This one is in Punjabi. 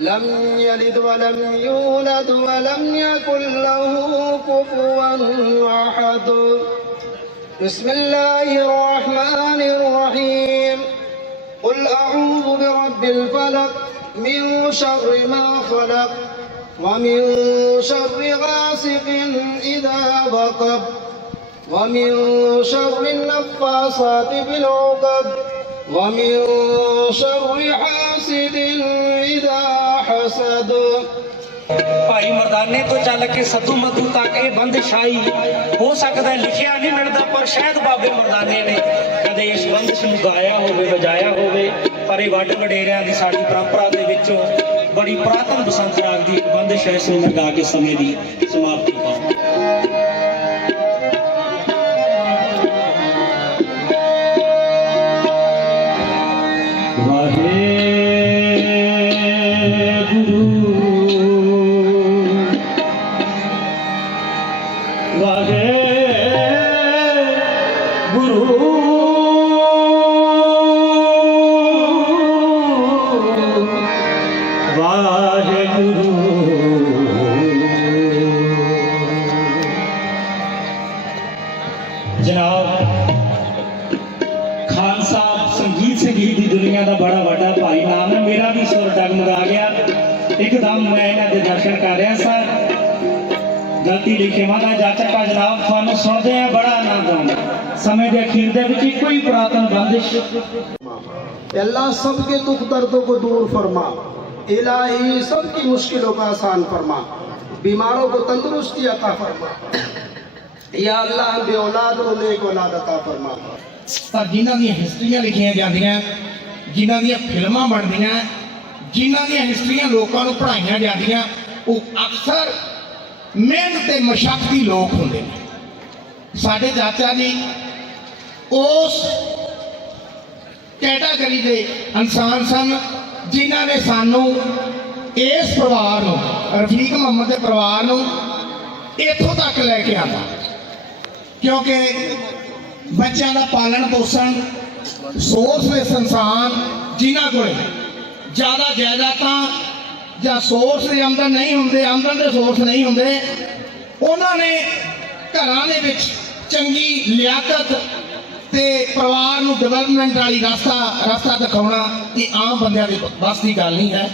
لم يلد ولم يولد ولم يكن له كفوا أحد. بسم الله الرحمن الرحيم. قل أعوذ برب الفلق من شر ما خلق ومن شر غاسق إذا وقب ومن شر النفاثات في العقد ومن شر حاسد إذا ਭਾਈ ਮਰਦਾਨੇ ਤੋਂ ਚੱਲ ਕੇ ਸੱਧੂ ਮੱਧੂ ਤੱਕ ਇਹ ਬੰਦਸ਼ਾਈ ਹੋ ਸਕਦਾ ਲਿਖਿਆ ਨਹੀਂ ਮਿਲਦਾ, ਪਰ ਸ਼ਾਇਦ ਬਾਬੇ ਮਰਦਾਨੇ ਨੇ ਕਦੇ ਇਸ ਬੰਦਸ਼ ਨੂੰ ਗਾਇਆ ਹੋਵੇ, ਵਜਾਇਆ ਹੋਵੇ, ਪਰ ਇਹ ਵੱਡ ਵਡੇਰਿਆਂ ਦੀ ਸਾਡੀ ਪਰੰਪਰਾ ਦੇ ਵਿੱਚੋਂ ਬੜੀ ਪ੍ਰਾਤਨ ਬਸੰਤ ਰਾਗ ਦੀ ਇੱਕ ਬੰਦਸ਼ ਹੈ ਇਸ ਨੂੰ ਮੈਂ ਗਾ ਕੇ ਸਮੇਂ ਦੀ ਸਮਾਪਤੀ ਕਰਾਂ ਖਾਨ ਸਾਹਿਬ ਸੰਗੀਤ ਸੰਗੀਤ ਦੀ ਦੁਨੀਆ ਦਾ ਬੜਾ ਵੱਡਾ ਭਾਈ ਨਾਮ ਹੈ। ਮੇਰਾ ਵੀ ਸੁਰ ਡਗਮਗਾ ਗਿਆ। ਇੱਕਦਮ ਮੈਂ ਇਹਨਾਂ ਦੇ ਦਰਸ਼ਨ ਕਰ ਰਿਹਾ ਸਾਂ ਗਲਤੀ ਲਿਖੇ ਮਾਦਾ ਜਾਚਕਾ ਜਨਾਬ ਤੁਹਾਨੂੰ ਸੁਣਦੇ ਆ ਬੜਾ ਆਨੰਦ ਆਉਂਦਾ ਸਮੇਂ ਦੇ ਅਖੀਰ ਦੇ ਵਿੱਚ ਇੱਕੋ ਹੀ ਪੁਰਾਤਨ ਬੰਦਿਸ਼ अल्लाह सबके दुख दर्दों को दूर फरमा इलाही सबकी मुश्किलों का आसान फरमा बीमारों को तंदुरुस्ती अता फरमा या अल्लाह बे औलाद को नेक औलाद अता फरमा ਪਰ ਜਿਨ੍ਹਾਂ ਦੀਆਂ ਹਿਸਟਰੀਆਂ ਲਿਖੀਆਂ ਜਾਂਦੀਆਂ ਜਿਨ੍ਹਾਂ ਦੀਆਂ ਫਿਲਮਾਂ ਬਣਦੀਆਂ ਜਿਨ੍ਹਾਂ ਦੀਆਂ ਹਿਸਟਰੀਆਂ ਲੋਕਾਂ ਨੂੰ ਪੜ੍ਹਾਈਆਂ ਜਾਂਦੀਆਂ, ਉਹ ਅਕਸਰ ਮਿਹਨਤ ਤੇ ਮਸ਼ੱਕਤੀ ਲੋਕ ਹੁੰਦੇ ਨੇ। ਸਾਡੇ ਚਾਚਾ ਜੀ ਉਸ ਕੈਟਾਗਰੀ ਦੇ ਇਨਸਾਨ ਸਨ ਜਿਨ੍ਹਾਂ ਨੇ ਸਾਨੂੰ ਇਸ ਪਰਿਵਾਰ ਨੂੰ, ਰਫੀਕ ਮੁਹੰਮਦ ਦੇ ਪਰਿਵਾਰ ਨੂੰ ਇੱਥੋਂ ਤੱਕ ਲੈ ਕੇ ਆਂਦਾ। ਕਿਉਂਕਿ ਬੱਚਿਆਂ ਦਾ ਪਾਲਣ ਪੋਸ਼ਣ ਸੋਰਸ ਦੇ ਸੰਸਾਨ ਜਿਨ੍ਹਾਂ ਕੋਲ ਜ਼ਿਆਦਾ ਜਾਇਦਾਦਾਂ ਜਾਂ ਸੋਰਸ ਦੇ ਆਮਦਨ ਨਹੀਂ ਹੁੰਦੇ ਆਮਦਨ ਦੇ ਸੋਰਸ ਨਹੀਂ ਹੁੰਦੇ, ਉਹਨਾਂ ਨੇ ਘਰਾਂ ਦੇ ਵਿੱਚ ਚੰਗੀ ਲਿਆਕਤ ਤੇ ਪਰਿਵਾਰ ਨੂੰ ਡਿਵੈਲਪਮੈਂਟ ਵਾਲੀ ਰਸਤਾ ਰਸਤਾ ਦਿਖਾਉਣਾ, ਇਹ ਆਮ ਬੰਦਿਆਂ ਦੇ ਬਸ ਦੀ ਗੱਲ ਨਹੀਂ ਹੈ।